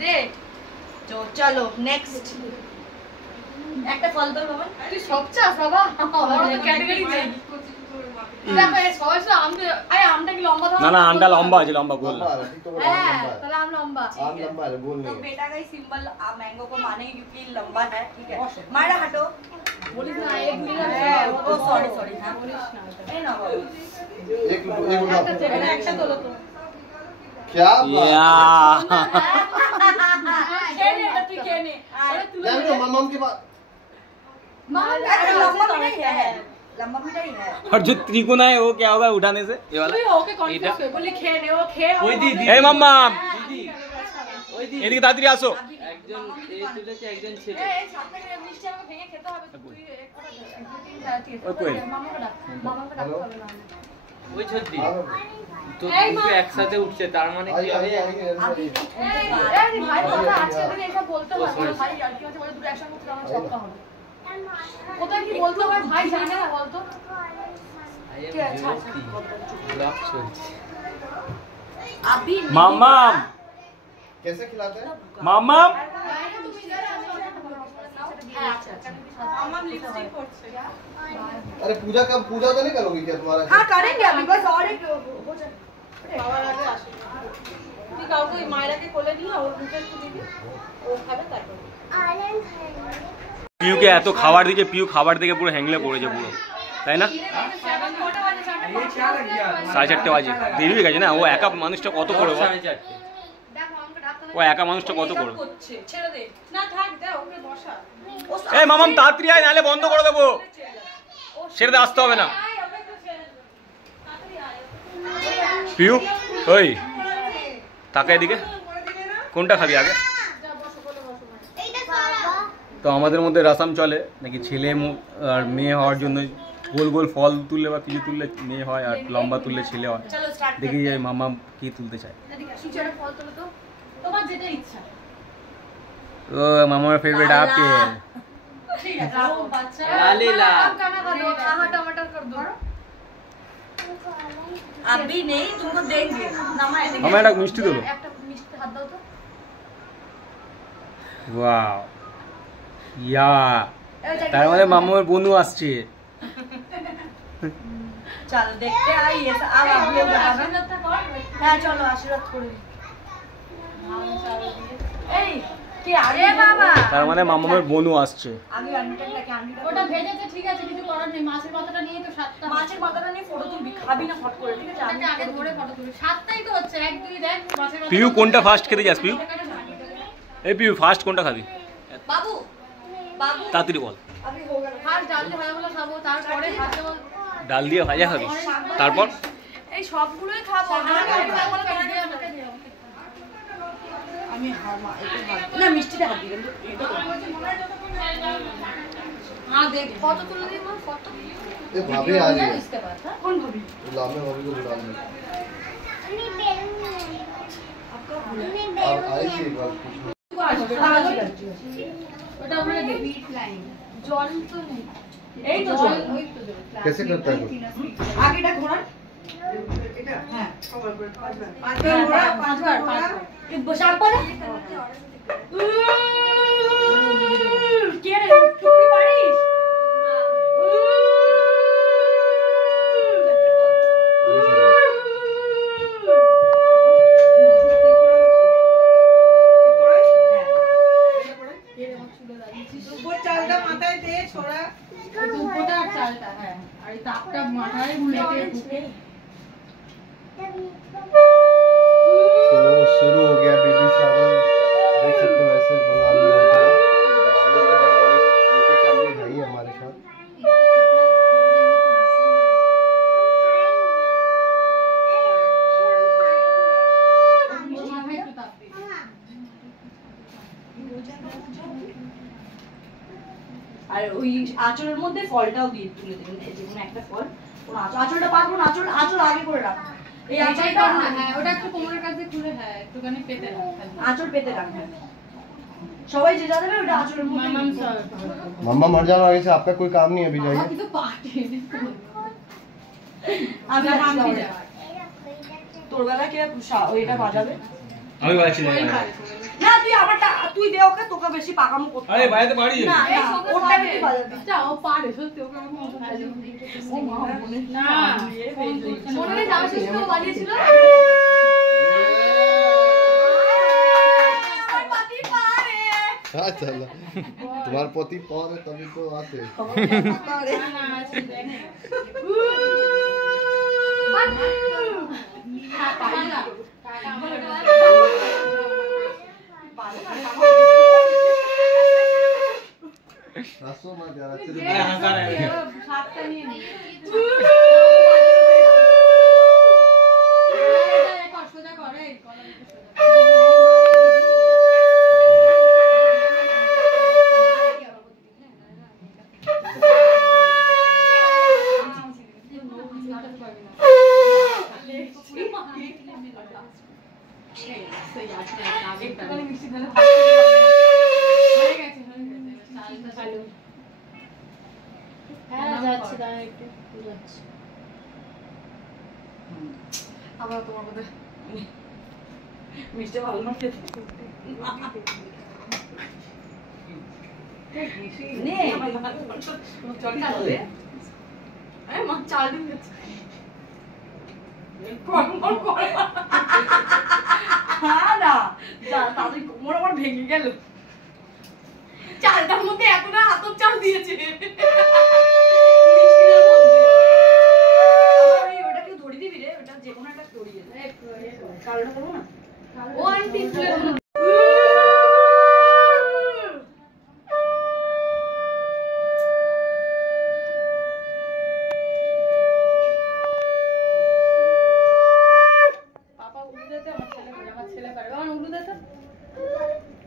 দে তো চলো নেক্সট একটা ফল তোর বাবা তুই সব চাস বাবা ক্যাটাগরি দে দেখো এই সবাই তো আমটা কি লম্বা না না আমটা লম্বা আছে লম্বা গোল হ্যাঁ তাহলে আম লম্বা आम लंबा है बोल नहीं तो बेटा का ही सिंबल मैंगो को मानेंगे क्योंकि लंबा है ठीक है मारा हटो बोलिस ना एक मिनट ओ सॉरी सॉरी हां बोलिस ना ए ना एक उठा एक्शन बोलो तो क्या खेने तो तू खेने अरे तू जाओ मम्मा के पास मामा लंबा भी नहीं है लंबा भी नहीं है और जो त्रिकोण है वो क्या होगा उठाने से ये वाला তুই ওকে কনফিউজ করে বলি খেয়ে নে ও খেয়ে ওই দিদি এই মাম্মা দিদি ওই দিদি এদিকে তাড়াতাড়ি আসো একজন এই তুলেছে একজন ছেলে এই সামনে মিষ্টি আমাকে ভেঙে খেতে হবে তুই মামাকে ডাক হবে না ওই ছোটদি তো দুটো একসাথে উঠছে তার মানে কি হবে এই ভাই কথা আজকে দিন এসব বলতে হয় ভাই আর কি হচ্ছে বলে দুটো একসাথে উঠলে আমার ছক্কা হবে কোথায় কি বলতে হবে ভাই জানে না বলতো ব্লগ চলছে अभी मामा कैसे खिलाते हैं मामा अरे पूजा कब पूजा तो नहीं करोगी क्या तुम्हारा हाँ करेंगे अभी बस और एक हो जाए बाবার আগে আসে তুই কাউকে মায়েরাকে কোলে নিয়ে ওর মুখে একটু দিবি ও খাবে তারপর পিউকে এত খাবার দিকে পিউ খাবার দিকে পুরো হ্যাংলে পড়েছে পুরো তাই না 4:30 বাজে দেরি হয়ে গেছে না ও একা মানুষটা কত করে ও একা মানুষটা কত করে ছেড়ে দে না থাক দে ওকে বসা এই মামাম তাড়াতাড়ি আয় নালে বন্ধ করে দেবো ছেড়ে দে আসতে হবে না পিউ ওই তাকা এদিকে কোনটা খাবি আগে তো আমাদের মধ্যে রাসাম চলে নাকি ছেলে আর মেয়ে হওয়ার জন্য গোল গোল ফল তুললে বা কিছু তুললে মেয়ে হয় আর লম্বা তুললে ছেলে হয় দেখি যে মামা কি তুলতে চায় ফল তোলো তো তোমার যেটা ইচ্ছা ও মামার ফেভারিট আপেল ठीक है वो बच्चा लाली लाल आप खाना खा दो कहां टमाटर कर दो अभी नहीं तुमको देंगे नामा মামা একটা মিষ্টি দেবো একটা মিষ্টি হাত দাও তো ওয়াও ইয়া তার মানে মামার বনু আসছে चलो देखते हैं ये अब आप लोग आशीर्वाद हां चलो आशीर्वाद कर दी এই কি আরে বাবা তার মানে মামার বনু আসছে আমি আন্টিটাকে আন্টিটা ওটা ভেজেছে ঠিক আছে কিছু করার নেই মাছের মাথাটা নিয়ে তো সাতটা মাছের মাথাটা নিয়ে ফটো তুলবি খাবি না ফট করে ঠিক আছে আমি আগে ধরে ফটো তুলি সাতটাই তো হচ্ছে এক দুই দেখ মাছের মাথা পিউ কোনটা ফার্স্ট খেতে যাস পিউ এই পিউ ফার্স্ট কোনটা খাবি বাবু বাবু তাড়াতাড়ি বল अभी होगा ফার্স্ট ডাল দিয়ে ভাজা ভাজা খাবো তারপরে ভাজা ভাজা ডাল দিয়ে ভাজা খাবি তারপর এই সবগুলোই খাবো আমি না মিষ্টিটা হাত দিবেন हां देख फोटो तुल दी मां फोटो ये भाभी आ रही है इसके बाद कौन भाभी बुलाओ मैं भाभी को बुला लूं आपका भूल आई थी एक बार ওটা আমরা বিট লাইন জল তো নেই এই তো জল ওই তো জল कैसे करता है আগেটা ঘোরান এটা হ্যাঁ কভার করে পাঁচবার এই বসার পরে কে রে টুকরি পারিস চালটা মাথায় দে ছোড়া দুপুরটা আর চালটা হ্যাঁ আর এই তাপটা মাথায় মুড়ে ঢুকে तो शुरू हो गया बेबी शावर देख सकते हो ऐसे बना लिया होता है ये तो फैमिली है ही हमारे साथ আর ওই আঁচলের মধ্যে ফলটাও দিয়ে তুলে দেবেন এই যে কোনো একটা ফল কোন আঁচলটা পারবো না আঁচল আগে করে রাখো এই আঁচলটা হ্যাঁ ওটা একটু কোমরের কাছে খুলে হ্যাঁ একটুখানি পেতে রাখ আঁচল পেতে রাখবেন সবাই যে যাবে ওটা আঁচলের মধ্যে मम्मा मर जाना आगे से आपका कोई काम नहीं है अभी जाइए কিন্তু পার্টি আমি তোর বেলা কে ওইটা বাজাবে আমি পাচ্ছি না না তুই আমারটা তুই দে ওকে, তোকে বেশি পাকামো করতে আরে বাইরে পারি না না ওটা বেশি বাজাবি। যা ও পারে সত্যি ওকে আমি ও মা মনে না মনে নেই যাওয়ার শেষে ও বাজিয়েছিল अच्छा तुम्हारे पति पौर है तभी तो आते हंसो मत यार अच्छे से हंसा रहा है सातটা নিয়ে নি সোজা করে আমরা তোমার মধ্যে মিষ্টি ভালো না খেতে নে চল না রে আরে মা চাল দিন গেছে কোন করে হ্যাঁ না যা তাড়াতাড়ি কোমর আমার ভেঙে গেল চালটার মধ্যে এতটা আতপ চাল দিয়েছে ওটা কেউ ধরে দিবি রে, ওটা যে কোনো একটা ধরিয়ে দে কালোটা করবো না ও আন্টি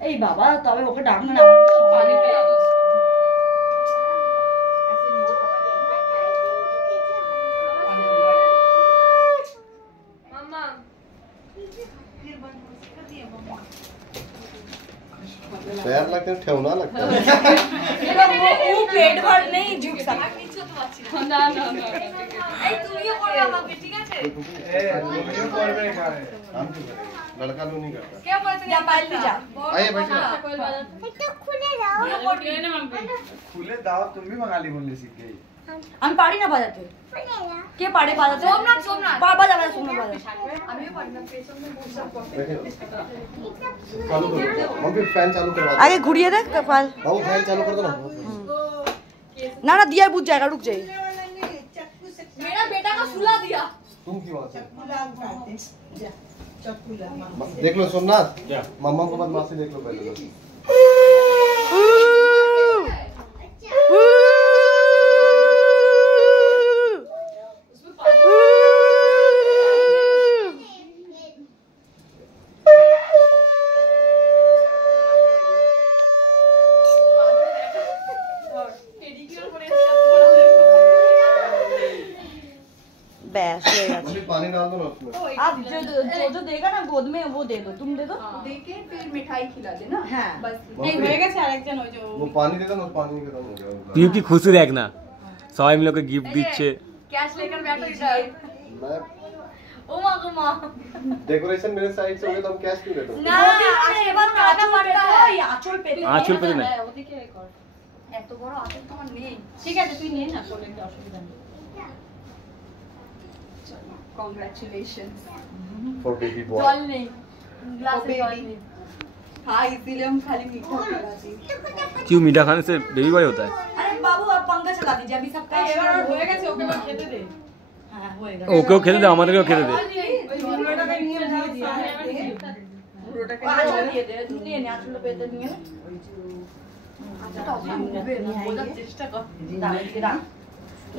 এই বাবা তবে ওকে ডাক না পানি পেয়ে पैर लगते हैं ठेवना लगता है वो पेट भर नहीं झुक सकता नीचे तो अच्छी ना ना ना এই তুমিও করবে আমাকে ঠিক আছে तुमियो करबे करे हम क्यों करेंगे लड़का लोग नहीं करता क्या बोलते हैं पाइल ली जा आइए बैठो तो खुले जाओ खुले दाव तुम भी बंगाली बोलने सीख गई আমি পারি না বাজাতে কে পারে বাজাতে সোমনাথ সোমনাথ বাজা বাজা সোমনাথ বাজা আমিও পারি না পেছনে বসে चालू करो मम्मी फैन चालू करवा दो आगे घुरिए देख कपाल बाबू फैन चालू कर दो ना ना ना दिया बुझ जाएगा रुक जाइए मेरा बेटा का सुला दिया तुम क्यों आते देख लो सोमनाथ मम्मा को बदमाशी देख लो पहले पानी डाल दो ना उसमें आप जो देगा ना गोद में वो दे दो तुम दे दो देके फिर मिठाई खिला देना हाँ बस नहीं হয়ে গেছে আরেকজন ওই যে वो पानी देता ना उस पानी में खत्म हो गया পিউ কি খুশি দেখ না সবাই মিলে ওকে গিফট দিচ্ছে कैश लेकर बैठो इधर मैं ओ माँ को माँ डेकोरेशन मेरे साइड से हो गया तो हम कैश क्यों देते ना आशीर्वाद काटा पड़ता है ये आंचल पे आंचल पे ना ওদিকে কর এত বড় আঁচল তোমার নেই ঠিক আছে তুই নিয়ে না কোলে কি অসুবিধা নেই कॉन्ग्रेचुलेशंस फॉर बेबी बॉय जल नहीं ग्लास में जल नहीं हाँ इसीलिए हम खाली मीठा खिलाते क्यों मीठा खाने से बेबी बॉय होता है अरे बाबू आप पंखा चला दीजिए अभी सबका এবার হয়ে গেছে ওকে এবার খেতে দে हाँ होएगा ওকেও খেতে দে আমাদেরকেও খেতে দে ওই পুরোটা কা নিয়ে দিয়ে দিয়ে পুরোটা কা आंचल दिए दे नहीं नहीं आंचल पे दे नहीं है বোঝার চেষ্টা কর দাঁড়িয়ে দিকে রাখ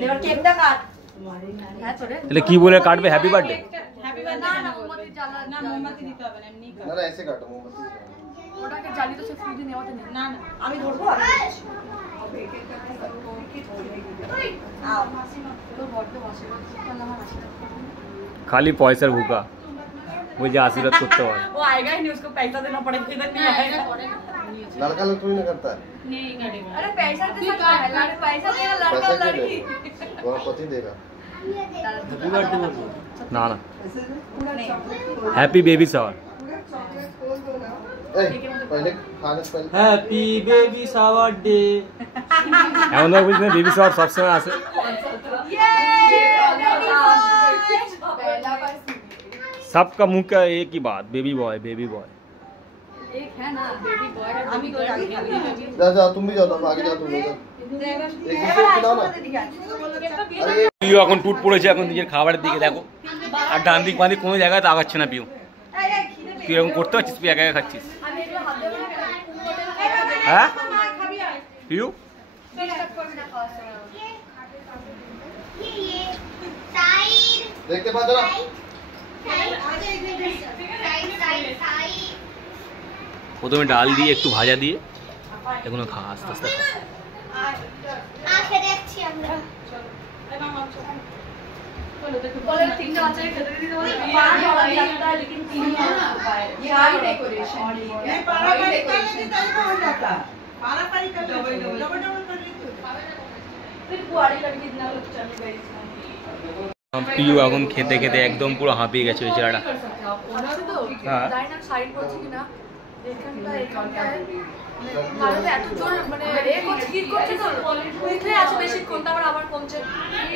এবার কেকটা কাট হ্যাঁ তোরে তাহলে কি বলে কাটবে হ্যাপি বার্থডে হ্যাপি বার্থডে না মোমবাতি জ্বালা না মোমবাতি দিতে হবে না এমনি ना ना ऐसे काटो मोमबत्ती से। ওটাকে জ্বালি তো সে ফুলদি নেওয়াতে নেই না না আমি ধরবো আর आओ তো বড় বসে বসে আমার আশীর্বাদ খালি পয়সার ভুকা ওই যে আশীর্বাদ করতে হয় वो आएगा ही नहीं उसको पैसा देना पड़ेगा इधर नहीं आएगा लड़का लोग थोड़ी ना करता है नहीं करेगा अरे पैसा दे सकता है लड़का पैसा देगा लड़का और पैसा क्यों लड़की देगा तुम्हारा पति देगा না না হ্যাপি বেবি শাওয়ার पहले खाने से पहले হ্যাপি বেবি শাওয়ার ডে। এমন ভাবে বুঝলি বেবি শাওয়ার সবসময় আসে। सबका मुंह का एक ही बात, बेबी बॉय बेबी बॉय। एक है ना बेबी बॉय, हम ही को आगे जा तुम भी जाओ, तुम आगे जाओ, तुम लोग एक दूसरे को खिलाओ ना। পিউ এখন টুট পড়েছে এখন নিজের খাবারের দিকে দেখো, আর ডান দিক বাঁ দিক কোনো জায়গায় তাকাচ্ছে না পিউ। তুই এরকম করতে পারছিস? তুই একা একা খাচ্ছিস? হ্যাঁ পিউ देखते पाओ जरा। প্রথমে ডাল দিয়ে একটু ভাজা দিয়ে এগুলো খা, আস্তে আস্তে খা। बोले तीन बच्चे खेलते थे तो पार लगता है लेकिन तीन ये हाई डेकोरेशन नहीं पारंपरिक हो जाता पारंपरिक का डबल डबल कर ली फिर बुआड़ी लड़की इतना लोग चले गए পিউ এখন খেতে খেতে একদম পুরো হাঁপিয়ে গেছে বেচারাটা। হ্যাঁ ডাইনাম সাইড করছে কিনা এখানটা এখানটা মানে এত জোর মানে এ করছে কি করছে তো উঠে আছে বেশি কোন তারপর আবার কমছে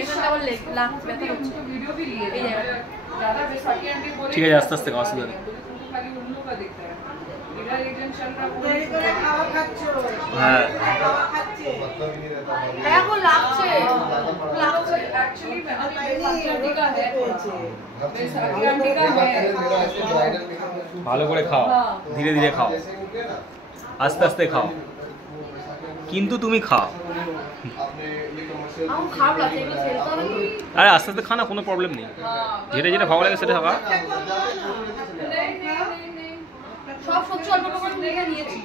এখানটা আবার লাগ ব্যথা হচ্ছে ভিডিও भी लिए এই জায়গাটা ज्यादा बेसाटी आंटी बोले ঠিক আছে আস্তে আস্তে খাওয়া শুরু खाली उन लोग का दिखता है इधर एकदम चल रहा पूरी করে খাওয়া খাচ্ছো হ্যাঁ খাওয়া খাচ্ছে मतलब ही नहीं रहता হ্যাঁ वो লাগছে एक्चुअली आंटी का है बेसाटी आंटी का है ब्राइडल मेकअप ভালো করে খাও, ধীরে ধীরে খাও, আস্তে আস্তে খাও, কিন্তু তুমি খাও। आपने ये कमर्शियल हम খারাপ লাগছে এগুলো খেলতে হবে তো আরে আস্তে আস্তে খা না, কোনো প্রবলেম নেই, যেটা যেটা ভালো লাগে সেটা খা। সব সবজি অল্প করে দেখে নিয়েছি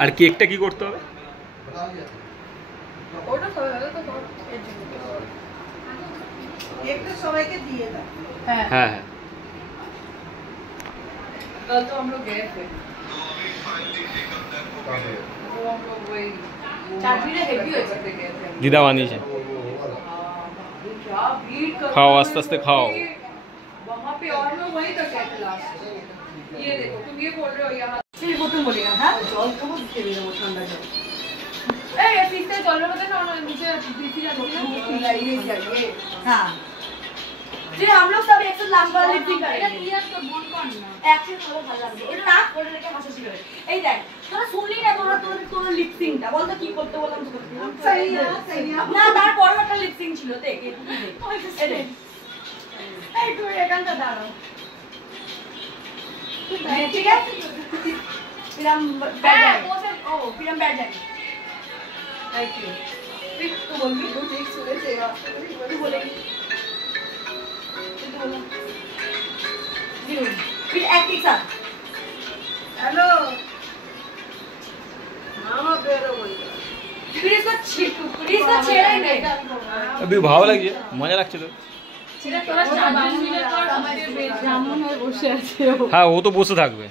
আর কেকটা কি করতে হবে? ওটা সবাই ভালো তো সব একটা সবাইকে দিয়ে দাও হ্যাঁ হ্যাঁ হ্যাঁ कल तो हम लोग गए थे वो हम लोग वही চাটনিটা হেভি হয়েছে गए थे দিদা বানিয়েছে। क्या भीड़ कर খাও আস্তে আস্তে খাও। वहाँ पे और लोग वहीं तक गए थे लास्ट। ये देखो तुम ये बोल रहे हो यहाँ সেই প্রথম বলি না হ্যাঁ জল কেমন খেয়ে দেবো ঠান্ডা জল এই ফ্রিজে জলের মধ্যে না ওনা নিচে ফ্রিজে যাবো না खिलाइए जाइए हाँ जी हम लोग सब एक साथ लंबा लिपसिंग करेंगे क्लियर तो बोल कौन ना एक्शन थोड़ा ভালো লাগবে এটা না করে রেখে হাসি শিখবে এই দেখ তোরা শুনলি না তোর লিপসিংটা বল তো কি করতে বললাম তোকে সহি না তারপর একটা লিপসিং ছিল দেখ এই দেখ এই তুই এখানটা দাঁড়াও ठीक है फिर हम बैठ जाएंगे ओ फिर हम बैठ जाएंगे थैंक यू फिर तू बोलगी तू ठीक सुने सेवा तू बोलेगी फिर एक ही साथ हेलो मामा बेरो बोल फिर इसको छेड़ा ही नहीं अभी ভালো লাগছে, মজা লাগছে তো। তোরা 4 মিনিট পর আমাদের জামুন হয়ে বসে আছে হ্যাঁ ও তো বসে থাকবে।